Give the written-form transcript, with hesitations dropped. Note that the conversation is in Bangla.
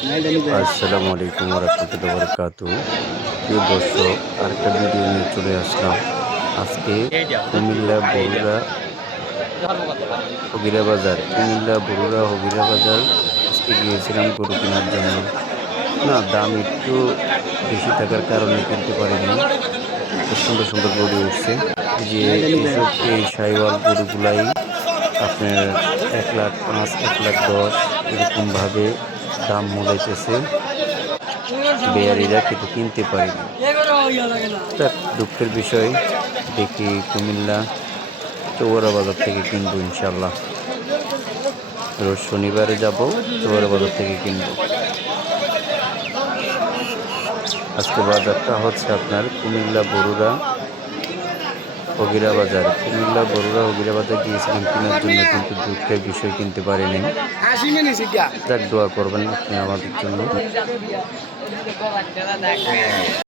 আসসালামু আলাইকুম ওয়া রাহমাতুল্লাহি ওয়া বারাকাতুহু। প্রিয় দর্শক, আরেকটা ভিডিও নিয়ে চলে আসলাম। আজকে কুমিল্লা বরুড়া হগিরা বাজার, আজকে গিয়েছিলাম গরু কেনার জন্য। না, দাম একটু বেশি থাকার কারণে কিনতে পারিনি। খুব সুন্দর সুন্দর গরু উঠছে। যে এই সাইওয়াল গরুগুলাই আপনার 1,05,000, 1,10,000 এরকমভাবে দাম মূলাইতেছে। বেয়ারিরা কিন্তু কিনতে পারিনি। যাক, দুঃখের বিষয়। দেখি কুমিল্লা চৌয়ারা বাজার থেকে কিনবো ইনশাল্লাহ। রোজ শনিবারে যাব, চৌয়ারা বাজার থেকে কিনবো। আজকে বাজারটা হচ্ছে আপনার কুমিল্লা বরুড়া হগিরা বাজার। গিয়েছিলাম কেনার জন্য, কিন্তু দুঃখের বিষয় কিনতে পারিনি। যাক, দোয়া করবেন আপনি আমাদের জন্য।